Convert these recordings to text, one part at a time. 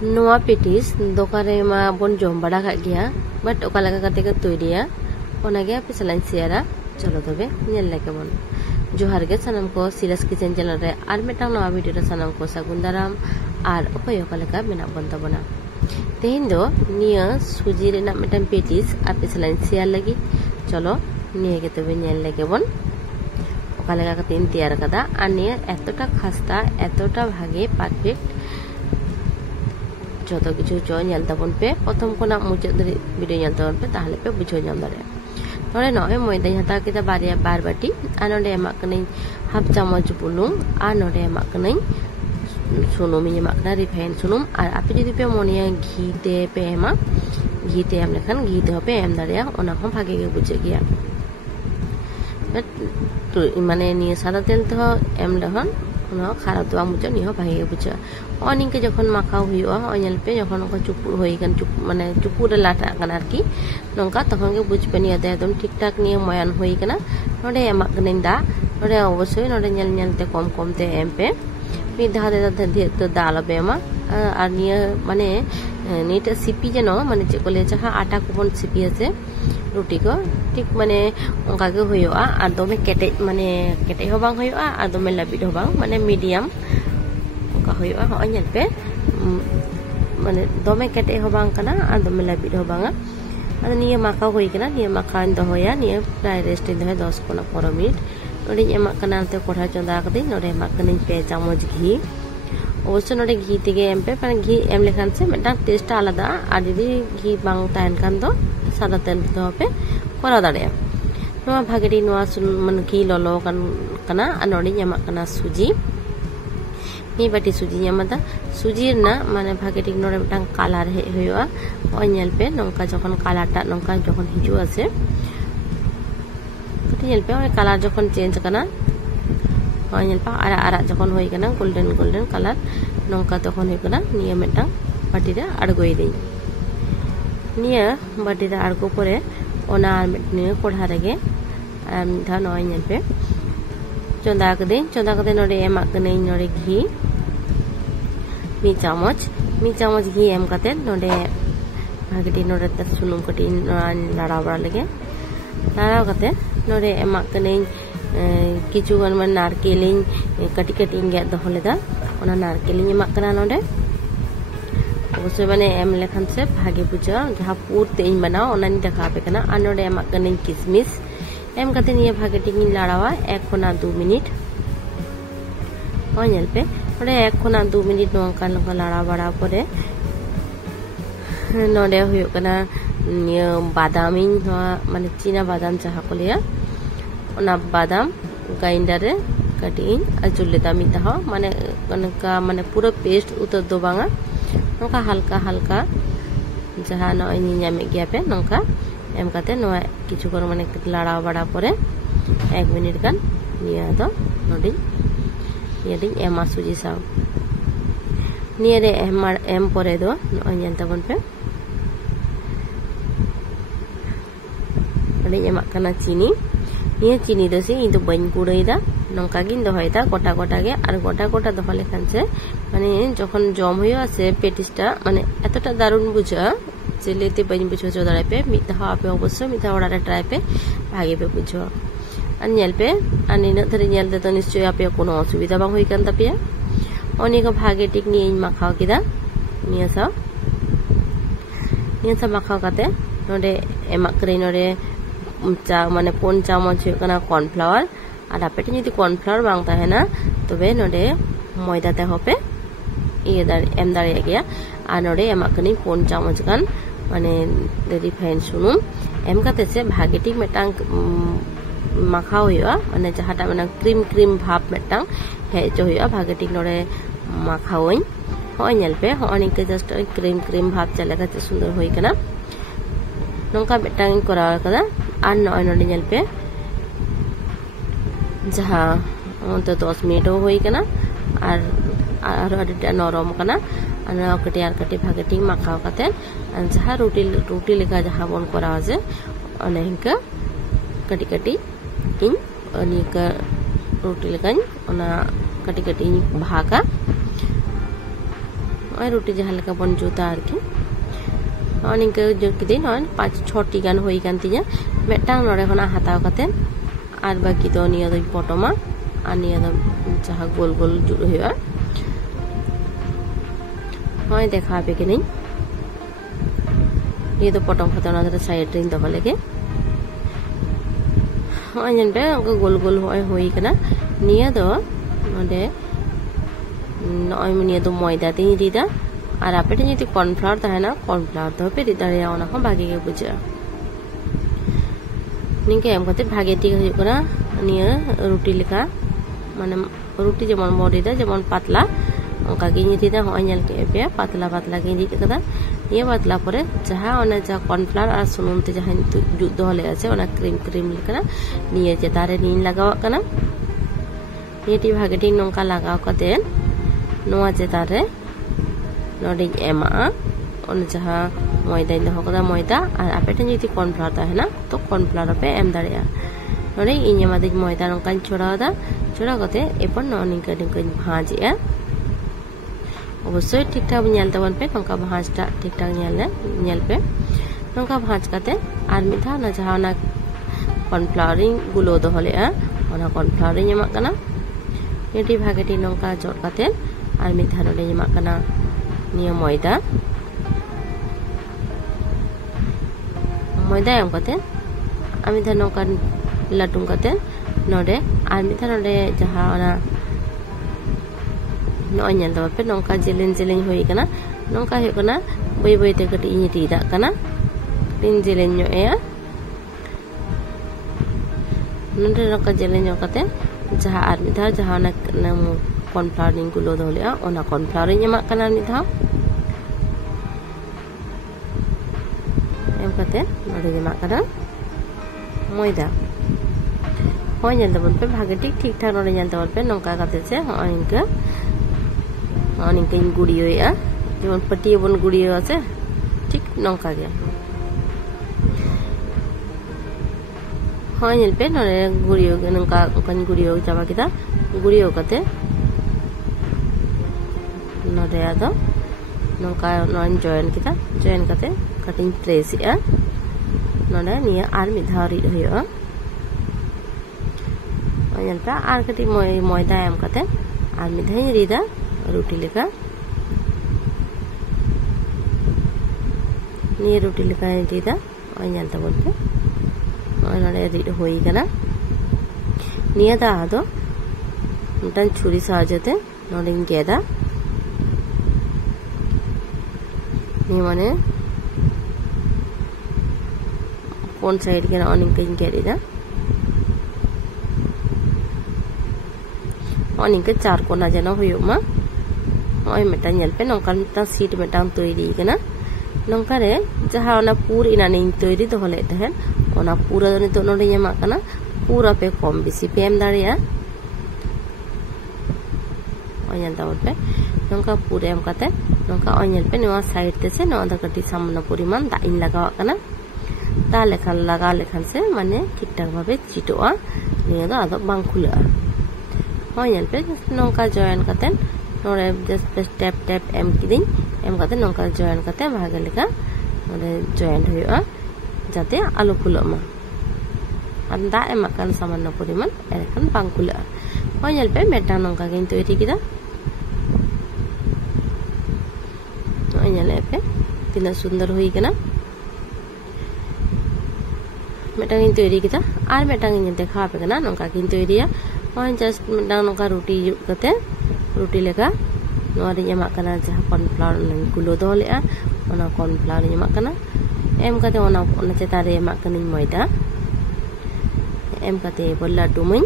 Noa petis dokare ma bon jom bada kak gya but okala kate ka toiria ona ge api salan siara chalo tobe nyel leke bon johar ge sanam ko Silas Kitchen channel re ar metang noa video re sanam ko sagundaram ar okoy okala ka mena bon tabona tehin do niya suji re na metam petis api salan siar lagi chalo niye ge tobe nyel leke bon okala ka tin tiar kada ar niya etota khasta etota bhage perfect joto kichu jo nyal tabon pe prothom kona mujhe dhari video nyal tabon pe tahale pe bujho nyam dare nore noy moida hata kita baria bar bati anode emak kani half chamoch bulung ar node emak kani sunum emak na refined sunum ar api jodi pe monia ghee te pe ema ghee te em lekhan ghee te pe em dare ona hom bhage ge bujhe gya to mane ni sada tel to em lehon ono kharap to amujo ni ho bhage ge bujhe অনিকে যখন মাখাও হইও অনিলপে যখন ওকে চুপুর হই গান চুপ মানে চুপুরে লাটা গান আর কি নঙ্কা তখন গে বুঝবে নি একদম ঠিকঠাক নিয়ে ময়ান হই গানা নডে এমাক গানিন দা নডে অবশ্যই নডে ñel ñelতে কম কমতে এমপে মি ধা দে তো দালবে মা আর নিয়ে মানে নিটা সিপি যেন মানে যে কোলে যাহা আটা কোবন সিপি আছে রুটি কো ঠিক মানে অঙ্কা গে হইও আর দমে কেটে মানে কেটে হবাং হইও আর দমে লাবিট হবাং মানে medium hoyo onyal pe mane dome kete hobang kana and dome labit hobanga and niya maka hoi kana niya makan do hoya niya fry rest in the 10 kona 15 minute nodi emak kana te kodha chonda kadi nodi emak kana pe chamoch ghee obosho nodi ghee tige empe pan ghee em lekhan se metang taste alada ar jodi ghee bang tan kan do sada tel do pe kora dare no bhageri no sun man ghee lolo kan kana anodi emak kana suji ni bati suji nyamada sujir na mane bhage tik nore metang color hoyoa onyel pe nongka jokhon color ta nongka jokhon hiju ase onyel pe oy color jokhon change kana onyel pa ara jokhon hoi kana golden color nongka tokhon hoi kana niya metang bati re adgoi dei niya bati re argo pore ona niya kodha rege dha noy nyel pe chonda kade nore emak kane nore ghee mi chamoch ghee em kate nore bhageti nore ta sunum kati lara bara lage lara kate nore emak kane kichu gan man narkeling kati ge dohole da ona narkeling emak kana nore obosoi mane em lekhan se bhage buja jaha pur tein banao ona ni dekha pe kana anore emak kane kismis em kate niye bhageti ni larawa 1 khona 2 minute onyel pe ore 1 khona 2 minute nongka nongka lara bara pore node hoyo kana niye badamin mane china badam jaha kolia ona badam grinder re katin ajule dami taho mane kanka mane puro paste utar do banga nongka halka jaha noy ni nyame gya pe nongka em kate no kichu kor mane lara bara pore 1 minute kan niya do nodi yading ema suji saw niya re em pore do onyel tabon pe nodi emak kana chini niya chini do si indo bain gurei da nongka gin do hoida gota ge ar gota do hole khanse mane jokhon jom hoyo ase petista mane etota darun bujha চেলেতে বানি বুঝো জোদারে pay মিঠা আপে অবশ্য মিঠা ওড়ারে try pay ভাগে pay বুঝো আর nail pay আনি না ধরে নেল দে তো নিশ্চয় আপে কোনো অসুবিধা বাং হই কান তাপিয়া অনেক ভাগে টিক নিয়ে মাখাও কিদা নিয়ে সা মাখাও কাতে নডে এমাক করে নডে চা মানে 5 চামচ কানা কর্নফ্লাওয়ার আর আপেটি যদি কর্নফ্লাওয়ার বাং তাহে না তবে নডে ময়দাতে হবে ইয়ে দার এম দাঁড়িয়ে গিয়া আর নডে এমাক করে 5 চামচ গান মানে refined sunum em kate se bhagetik metang makhao hoya mane jahata mana cream bhab metang he jo hoya bhagetik nore makhaoin hoy nyelpe hoy ke just cream bhab chale ka sundor hoi kana nongka metang kora kada ar noy nore nyelpe jaha onto 10 minute hoi kana ar adita norom kana ana okati ar kati bhageti makhao kate jaha ruti leka jaha bon kora aje onenka kati in onika ruti lekan ona kati bhaga रुटी जहाँ लेका बन जुता आरकी निंका जुत किदी नय 5-6टी गान होई कान तिया मेटांग नोडे खना हाताव काते आर बाकी तो निया दो पटमा आर निया दो जहाँ गोल गोल जुट हुआ नय देखा पे कि नहीं ये तो पटम खाते ना साइड रे दो लेके नय जन पे गोल गोल होई कना निया दो नोडे नय निया दो मैदा तिनी रिदा और आपे जो कॉर्नफ्लावर तहना कॉर्नफ्लावर तो पे रिदा रे ओना भागे के बुझा निंके एम करते भागे ठीक हुआ निया रुटी लेका माने रुटी जेमन मोरिदा जेमन पतला ओका गिनी रिदा हो नेल के पे पतला पतला गिनी कदा ये पतला परे जहां ओना जा कॉर्नफ्लावर और सुनुम ते जहां जुद होले আছে ओना क्रीम क्रीम लेकना निये जे तारे नीन लगाव कना येटी भागे ठीक नोंका लगाव कते नोआ जे तारे नोडे एमा ओन जहां मैदा इन होकदा मैदा और आपेटे जति कॉर्नफ्लावर ताहेना तो कॉर्नफ्लावर पे एम दाड़िया नोडे इने मादे मैदा नोंका छोड़ादा छोड़ा कते एपर निंका निंका भाजिया अवश्य ठीक ठाक नेल तबन पे नोंका भाजटा ठीक ठाक नेल पे नोंका भाज कते आर मिधा ना जहां ना कॉर्नफ्लावरिंग गुलो दो होलेआ ओना कॉर्नफ्लावरिंग एमा कना एटी भागेटी नोंका जोट कते आर मिधा नोडे एमा कना निया मैदा मैदा एम कते आमी धा नोंका लाटुम कते नोडे आर मिधा नोडे जहां ओना नय नेल दो पे नोंका जेलेन जेलेन होई कना नोंका हे कना बई बई ते कटी इन रीदा कना तीन जेलेन नो ए नोंडे नोंका जेलेन नो कते जहां आर मिधा जहां ना कॉर्नफ्लावर गुलो दोलेआ ओना कॉर्नफ्लावर एमा कना मिधा एम कते नोडे एमा कना मैदा होय नेल दबन पे भागे ठीक ठाक नोडे नेल दबन पे नोंका कते से होय इनका निंका गुड़ियो जेमन पटिए बन गुड़ियो आछे ठीक नोंका गे होय नेल पे नोडे गुड़ियो नोंका ओकान गुड़ियो चाबा किदा गुड़ियो कते नोडे आदो नोंका नॉन जॉइन किदा जॉइन कते कटिंग प्रेस या नोडे निया आर मिधा रि होयो ओय नेल पे आर कटी मैदा एम कते आर मिधा रिदा रुटी लेका निये रुटी लेका रिदा ओय नेल तबन पे ओय नोडे रि होई कना निया दा आदो मिटान छुरी साहाज्यते नोडे गेदा निये माने कोन साइड के अनिंका गेरिदा अनिंका चार कोना जना हुयुमा ओय मेटा नेल पे नोंका मिटा सीट मेटा तैरी कना नोंका रे जहां ओना पूर इनाने तैरी दोले तहन ओना पूरा नितो नोडे एमा कना पूरा पे कम बेसी पे एम दाड़िया ओय नेल तबन पे नोंका पूरा एम कते नोंका ओय नेल पे नोआ साइड ते से नोआ दा कटी सामान्य परिमाण दा इन लगाव कना ता लेखान लगा लेखान से माने ठीक ठाक भाबे चिटोआ निया दो आदो बांग खुला होय नेल पे नोंका जॉइन कते नोडे जस्ट टैप टैप एम किदिन एम कते नोंका जॉइन कते भागे लेका नोडे जॉइन हुआ जाते आलू खुलमा आर दा एम कान सामान्य परिमाण एरखान बांग खुला होय नेल पे मेटा नोंका गिन तैरी किदा होय नेल पे तिना सुंदर हुई कना मेटा गिन तैरी किदा आर मेटा गिन देखा पे कना नोंका गिन तैरिया होय जस्ट मेटा नोंका रुटी कते रुटी लेका नोआ रे एमा कना जहां कॉर्नफ्लावर गुलो दोलेआ ओना कॉर्नफ्लावर एमा कना एम कते ओना चेता रे एमा कनी मैदा एम कते बोला डुमई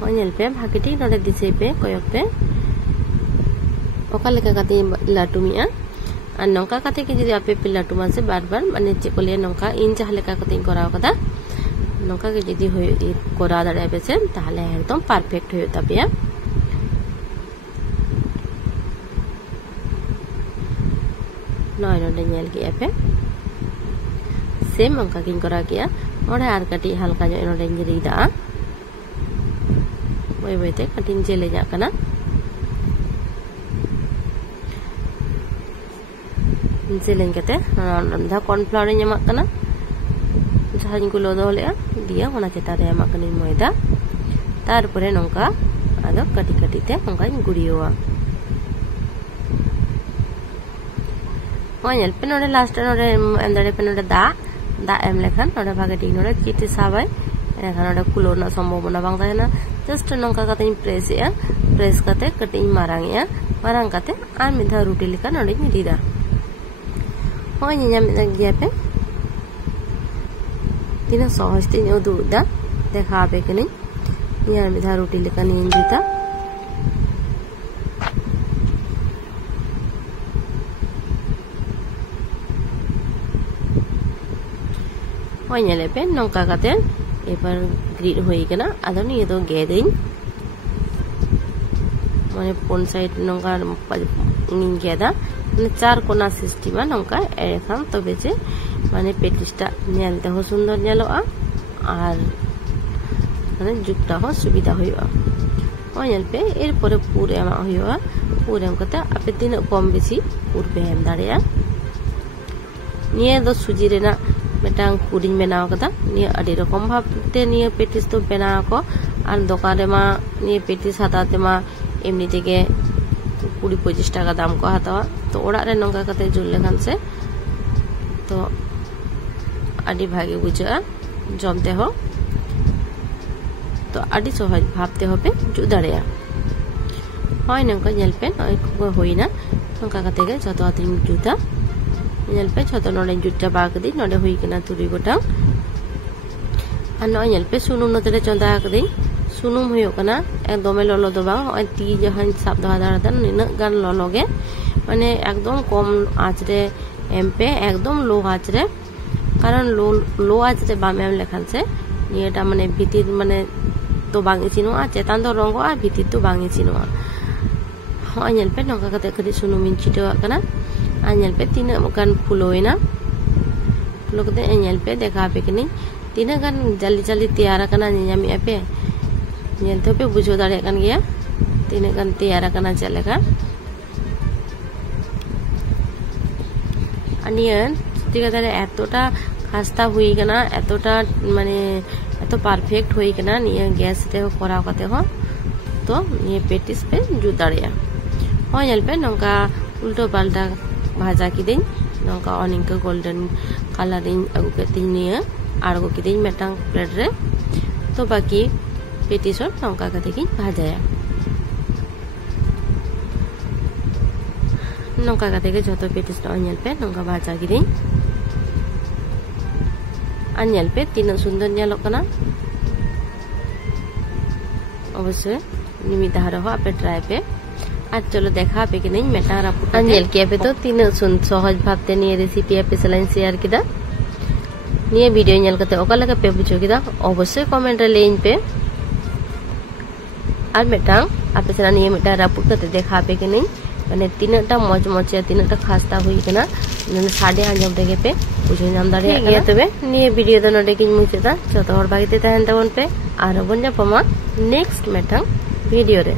होय नेल पे भागेटी नोडे दिसे पे कोयक पे ओका लेका कते लाटुमिया और नौका कते कि जदि आपे पे लाटुमा से बार-बार माने चे को ले नौका इन जहां लेका कते कराव कदा नौका के जदि होय करा दाड़े पे से ताहले एकदम परफेक्ट होय तबिया नय नोडे नेल के पे सेम अंका किन करा किया ओडे आर कटी हल्का जो नोडे गिरिदा बय बयते कटिन जेले जा कना jeleñ kate dah cornflour ᱤᱧ emak kana jahañ gulo doh lea dia ona chetan re emak kana moida tarpore nongka ado kati kati te nongkañ guriyoa nyel pe node last node em dare pe node da em lekhan node bhage tik node chiti sabai ekhan node kulo na sombobona bang tahena just nongka kateñ press ya press kate kateñ marang ya marang kate ar midha ruti leka node ni dida nyam gya pe tina sohaj te nyodu da dekha be kene ya midha ruti leka ni dita nyele pe nongka kate ebar grid hoi kana ado ni do gedeñ mane pon side nongka ning geda mane char kona system nongka ekham tobe je mane petisটা nelte ho sundor neloa ar mane jukta ho subida hoiba nyel pe er pore pure ema hoiba pure em kata ape tin kom beshi pur pe em dareya niye do suji rena metang puding benaw kata niya adi rokom bhab te niya petis to benaw ko ar dokan re ma niya petis hatate ma emni tege 20-25 টাকা দাম ko hatawa to orak re nongka kate jul lekhan se to adi bhage bujha jomte ho to adi sohaj bhabte hobe ju dareya hoy nongka nyel pe hoy hoina nongka kate ge joto atin juta nyel pe joto node jutta ba kedi node hui kana turi gotang an no nyel pe sunum notere chonda kedi sunum hoyo kana ekdome lolo do bang hoy ti jahan sab da dan nina gan lolo ge mane ekdom kom achre empe ekdom low achre karon low achre bam em lekhan se nieta mane bitir mane to bang isino a chetan do rongo a bitir to bang isino a hoy nyel pe nongka kate kedi sunum in chito kana anyel pe tina kan fuloina fulo kate anyel pe dekha pe kini tina kan jali jali tiara kana nyami ape nyel to pe bujo dare kan gya tina kan tiara kana chaleka onion tika dare etota khasta hui kana etota mane eto perfect hui kana niya gas te kora kate ho to niye petis pe ju dareya anyel pe nongka ulto palta bhaja kideñ nongka oninka golden coloring agu keting niya argo kideñ metang plate re to baki petis nongka kate ki bhajaya nongka kate ge joto petis ta anyel pe nongka bhaja kideñ anyel pe tina sundor nyelok kana obossoy nimi dahara ho ape try pe आज चलो देखा पे कि नहीं मेटारा पुटा अंजल के पे तो तीन सुन सहज भाबते निये रेसिपी पे सलाइन शेयर किदा निये वीडियो नेल कते ओका लगा पे बुझो किदा अवश्य कमेंट रे लेइन पे আর মেটাং আপে সরা নিয়ে মেটারা পুটতে দেখা पे कि नहीं মানে তিনটা মজমচে তিনটা খাস্তা হই কেনা মানে সাড়ে আঞ্জম থেকে पे বুঝে নাম দাঁড়িয়ে গিয়ে তবে নিয়ে ভিডিও দো নডে কিন মুছেতা যত হর বাগিতে তাহেন তখন पे আর বন যা পমা নেক্সট মেটাং ভিডিও রে